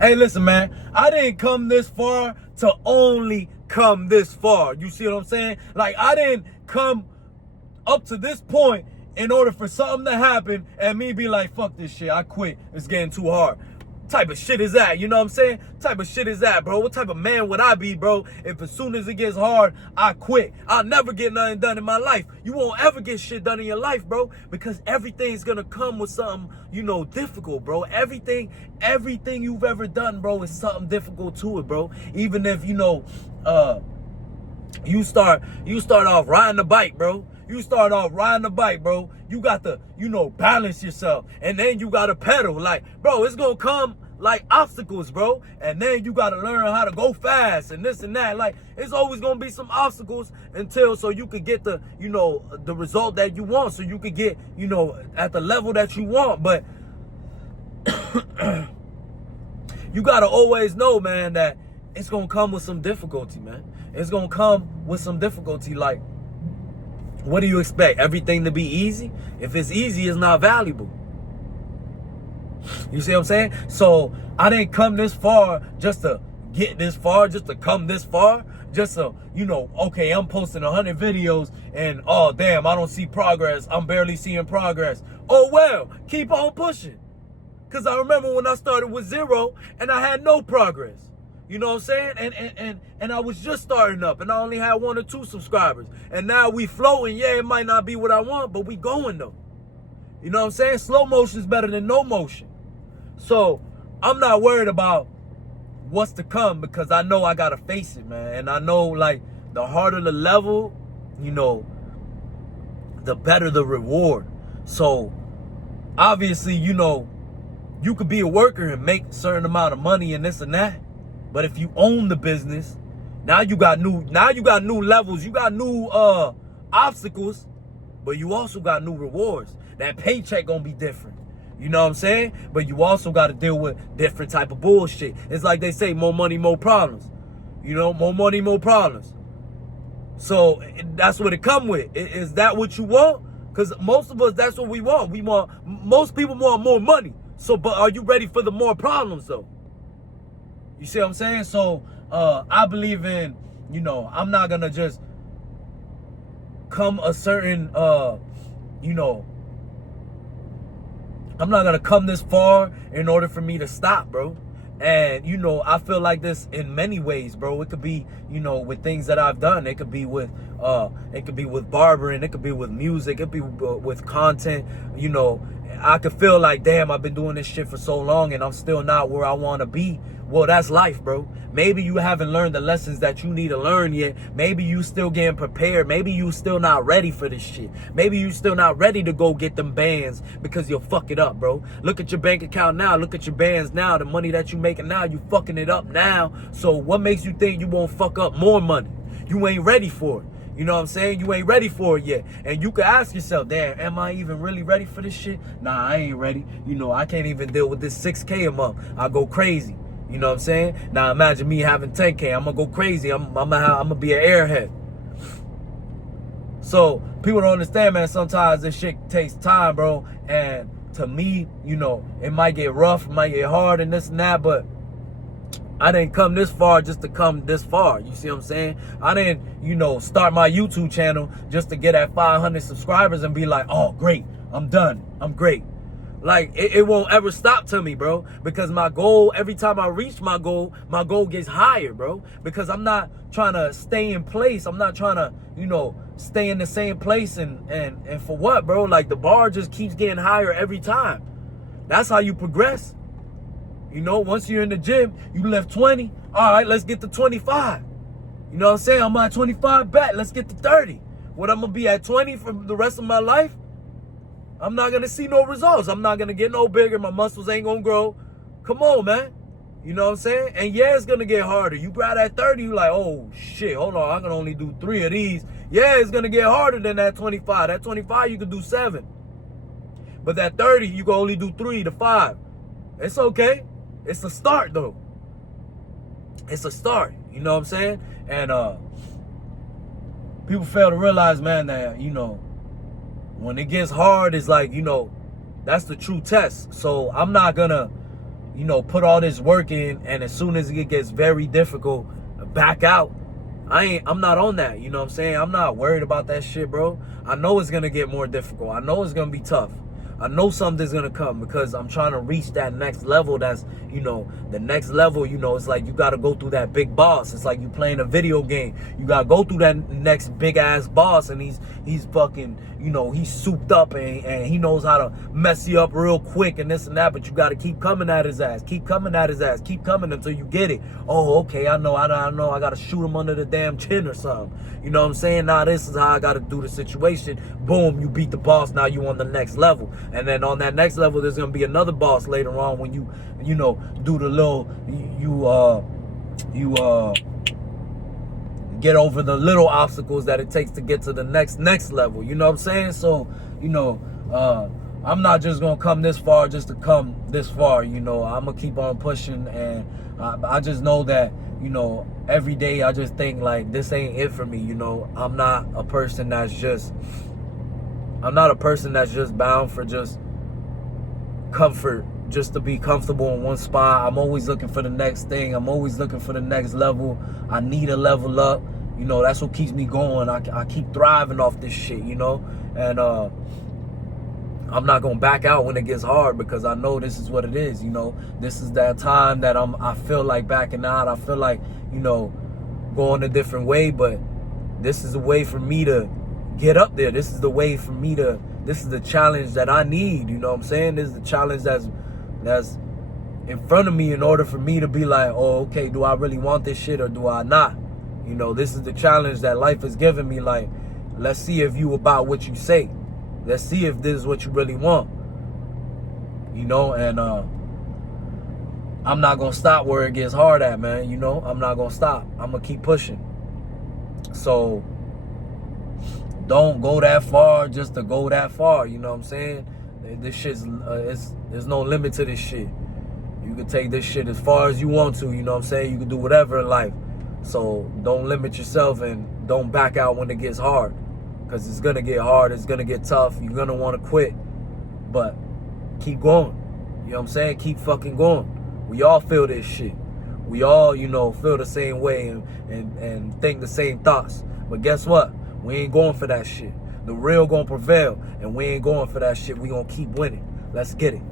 Hey, listen, man. I didn't come this far to only come this far. You see what I'm saying? Like, I didn't come up to this point in order for something to happen and me be like, fuck this shit, I quit. It's getting too hard. Type of shit is that? You know what I'm saying? Type of shit is that, bro? What type of man would I be, bro, if as soon as it gets hard, I quit? I'll never get nothing done in my life. You won't ever get shit done in your life, bro, because everything's gonna come with something, you know, difficult, bro. Everything you've ever done, bro, is something difficult to it, bro. Even if, you know, you start off riding the bike, bro. You start off riding the bike, bro. You got to, you know, balance yourself. And then you got to pedal. Like, bro, it's going to come like obstacles, bro. And then you got to learn how to go fast and this and that. Like, it's always going to be some obstacles until so you could get the, you know, the result that you want. So you could get, you know, at the level that you want. But you got to always know, man, that it's going to come with some difficulty, man. It's going to come with some difficulty. Like, what do you expect? Everything to be easy? If it's easy, it's not valuable. You see what I'm saying? So I didn't come this far just to get this far, just to come this far, just so, you know, okay, I'm posting 100 videos and, oh, damn, I don't see progress. I'm barely seeing progress. Oh, well, keep on pushing. Because I remember when I started with 0 and I had no progress. You know what I'm saying? And I was just starting up and I only had 1 or 2 subscribers. And now we floating. Yeah, it might not be what I want, but we going though. You know what I'm saying? Slow motion is better than no motion. So I'm not worried about what's to come because I know I got to face it, man. And I know, like, the harder the level, you know, the better the reward. So obviously, you know, you could be a worker and make a certain amount of money and this and that. But if you own the business, now you got new levels, you got new obstacles, but you also got new rewards. That paycheck gonna be different. You know what I'm saying? But you also got to deal with different type of bullshit. It's like they say, more money, more problems. You know, more money, more problems. So that's what it come with. Is that what you want? Because most of us, that's what we want. Most people want more money. So, but are you ready for the more problems though? You see what I'm saying? So I believe in, you know, I'm not going to just come a certain, you know, I'm not going to come this far in order for me to stop, bro. And, you know, I feel like this in many ways, bro. It could be, you know, with things that I've done. It could be with barbering. It could be with music. It could be with content. You know, I could feel like, damn, I've been doing this shit for so long and I'm still not where I want to be. Well, that's life, bro. Maybe you haven't learned the lessons that you need to learn yet. Maybe you still getting prepared. Maybe you still not ready for this shit. Maybe you still not ready to go get them bands because you'll fuck it up, bro. Look at your bank account now. Look at your bands now. The money that you making now, you fucking it up now. So what makes you think you won't fuck up more money? You ain't ready for it. You know what I'm saying? You ain't ready for it yet. And you can ask yourself, damn, am I even really ready for this shit? Nah, I ain't ready. You know, I can't even deal with this 6K a month. I go crazy. You know what I'm saying? Now imagine me having 10K. I'm gonna go crazy. I'm gonna be an airhead. So people don't understand, man. Sometimes this shit takes time, bro. And to me, you know, it might get rough, it might get hard and this and that, but I didn't come this far just to come this far. You see what I'm saying? I didn't, you know, start my YouTube channel just to get at 500 subscribers and be like, oh, great, I'm done, I'm great. Like, it won't ever stop to me, bro. Because my goal, every time I reach my goal gets higher, bro. Because I'm not trying to stay in place. I'm not trying to, you know, stay in the same place and for what, bro? Like, the bar just keeps getting higher every time. That's how you progress. You know, once you're in the gym, you left 20. All right, let's get to 25. You know what I'm saying? I'm at 25 back. Let's get to 30. What, I'm going to be at 20 for the rest of my life? I'm not going to see no results. I'm not going to get no bigger. My muscles ain't going to grow. Come on, man. You know what I'm saying? And yeah, it's going to get harder. You grab that 30, you like, oh, shit, hold on. I can only do 3 of these. Yeah, it's going to get harder than that 25. That 25, you can do 7. But that 30, you can only do 3 to 5. It's okay. It's a start, though. It's a start. You know what I'm saying? And people fail to realize, man, that, you know, when it gets hard, it's like, you know, that's the true test. So I'm not gonna you know, put all this work in, and as soon as it gets very difficult, back out. I'm not on that, you know what I'm saying? I'm not worried about that shit, bro. I know it's gonna get more difficult. I know it's gonna be tough. I know something's gonna come because I'm trying to reach that next level. That's, you know, the next level, you know, it's like you gotta go through that big boss. It's like you playing a video game. You gotta go through that next big ass boss, and he's fucking, you know, he's souped up, and he knows how to mess you up real quick and this and that, but you gotta keep coming at his ass, keep coming at his ass, keep coming until you get it. Oh, okay, I know, I gotta shoot him under the damn chin or something. You know what I'm saying? Now this is how I gotta do the situation. Boom, you beat the boss, now you on the next level. And then on that next level, there's gonna be another boss later on when you know, do the little, get over the little obstacles that it takes to get to the next level. You know what I'm saying? So, you know, I'm not just gonna come this far just to come this far. You know, I'm gonna keep on pushing, and I just know that, you know, every day I just think like, this ain't it for me. You know, I'm not a person that's just bound for just comfort, just to be comfortable in one spot. I'm always looking for the next thing. I'm always looking for the next level. I need a level up. You know, that's what keeps me going. I keep thriving off this shit, you know? And I'm not gonna back out when it gets hard, because I know this is what it is, you know? This is that time that I feel like backing out. I feel like, you know, going a different way, but this is a way for me to get up there. This is the way for me to, this is the challenge that I need, you know what I'm saying? This is the challenge that's in front of me in order for me to be like, oh, okay, do I really want this shit or do I not? You know, this is the challenge that life has given me. Like, let's see if you about what you say. Let's see if this is what you really want. You know, and I'm not gonna stop where it gets hard at, man. You know, I'm not gonna stop. I'm gonna keep pushing. So don't go that far just to go that far. You know what I'm saying? This shit's there's no limit to this shit. You can take this shit as far as you want to. You know what I'm saying? You can do whatever in life. So don't limit yourself, and don't back out when it gets hard, because it's gonna get hard. It's gonna get tough. You're gonna want to quit, but keep going. You know what I'm saying? Keep fucking going. We all feel this shit. We all, you know, feel the same way and think the same thoughts. But guess what? We ain't going for that shit. The real gonna prevail, and we ain't going for that shit. We gonna keep winning. Let's get it.